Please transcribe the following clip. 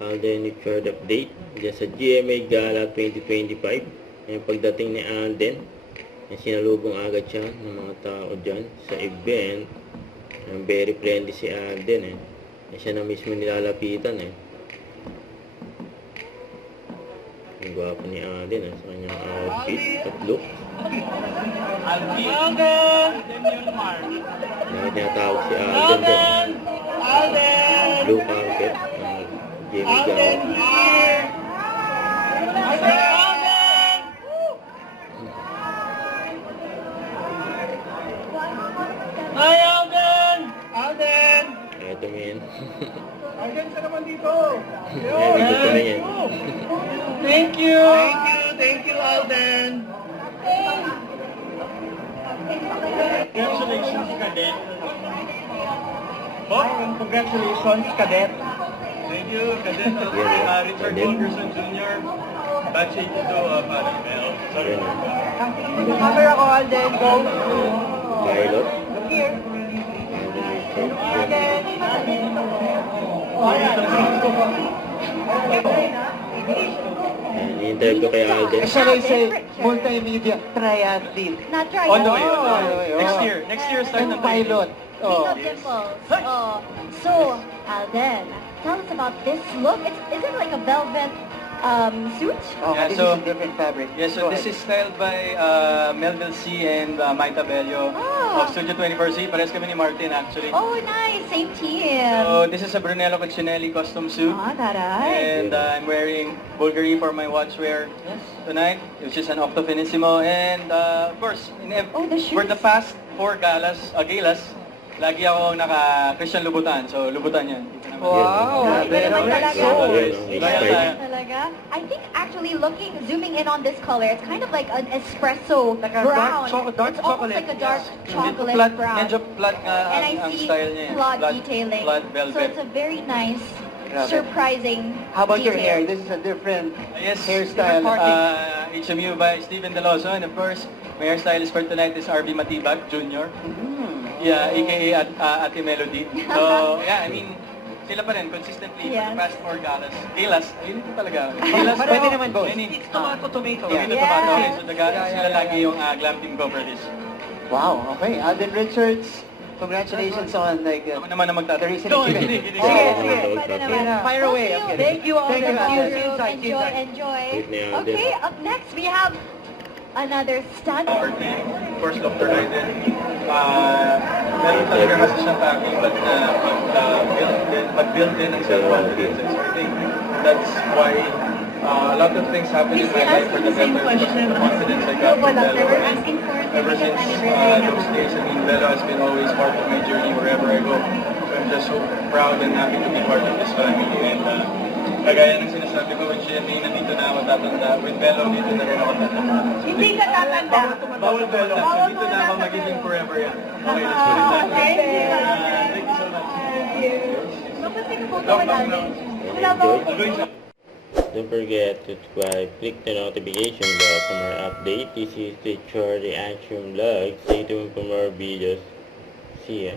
Alden with short update dyan sa GMA Gala 2025. Yung pagdating ni Alden, sinalubong agad siya ng mga tao dyan sa event. Very friendly si Alden siya na mismo nilalapitan Ang gwapo ni Alden sa kanyang outfit at look. Alden! Bakit tinatawag si Alden dyan? Blue carpet. Jamie Gala. Hi, Alden! Alden! Ito men. Alden, ka naman dito! Gusto na yan. Thank you! Thank you, Alden! Congratulations, Cadet! Oh, congratulations, Cadet! Thank you, Cadet. Richard Wilkerson Jr. Batch 82 of Mel. Sorry. Cover ako, Alden. Go. Pilot. Look here. I-interview kay Alden. Shall I say, multimedia triathlete. Not try. On the way. Oh. Next year. Next year, start And ng pilot. King Oh. of dimples. Oh. So, Alden, tell us about this look. Is it like a velvet suit? Oh, Yeah, this so- is a different fabric. Yeah, so Go this ahead. is styled by Melville C. and Maita Bello Oh. of Studio 24C. Pares kami ni Martin actually. Oh, nice. Same team. So this is a Brunello Cucinelli custom suit. Ah, taray. And I'm wearing Bulgari for my watchwear tonight, which is an Octofinissimo. And of course, Oh, the for the shoes. past 4 galas, lagi ako naka-Christian Louboutin. So Louboutin yan. Wow. Iba Very naman nice. talaga. So, Yes. Nice Loyal style. tayo. Talaga? I think actually zooming in on this color, it's kind of like an espresso Like a brown. dark It's almost chocolate. like a dark Yes. chocolate Flat, brown. medyo flat nga And I ang see style niya. flood detailing. Flat So velvet. it's a very nice, Grabe. surprising How about your hair? detail. This is a different Yes, hairstyle. HMU by Steven Deloso. And of course, my hairstylist for tonight is RB Matibag Jr. Yeah, aka Ate Melody. So, yeah, I mean, sila pa rin, consistently for Yes. the past 4 galas. Galas, yun ito talaga. Galas, Pwede naman both. Any, Tomato. yeah. Yes. Tomato. Okay, so the galas, Yeah, sila yeah, lagi yeah. yung glam team ko for this. Wow, okay. Alden Richards, congratulations on like Ako naman na the magtatanong. recent No, achievement. hindi. Sige, Oh, sige. Pwede okay. naman. Fire away. Thank you. Thank you, Alden. Thank you, See you Alden. inside, see you Enjoy, inside. enjoy. Wait na yan, Alden. Okay, up next we have another stunt. Of course, Dr. Raiden, meron talaga kasi siyang packing, but built in ang self-confidence. So I think that's why a lot of things happen in my life for the better because of the confidence I got from Bello. And ever since those days, I mean, Bello has been always part of my journey wherever I go. So I'm just so proud and happy to be part of this family. And kagaya ng sinasabi ko, with GMA, nandito na ako tatanda. With Bello, dito na rin ako tatanda. Hindi ka tatanda. Bawal Bello, Bawal dito mo na ako na magiging forever yan. Okay, let's put it that way. Thank you. Thank you so much. Kapag photo ka natin. Wala ba? Don't forget to subscribe, click the notification bell for more update. This is the Chor Reaction Vlog. Stay tuned for more videos. See ya.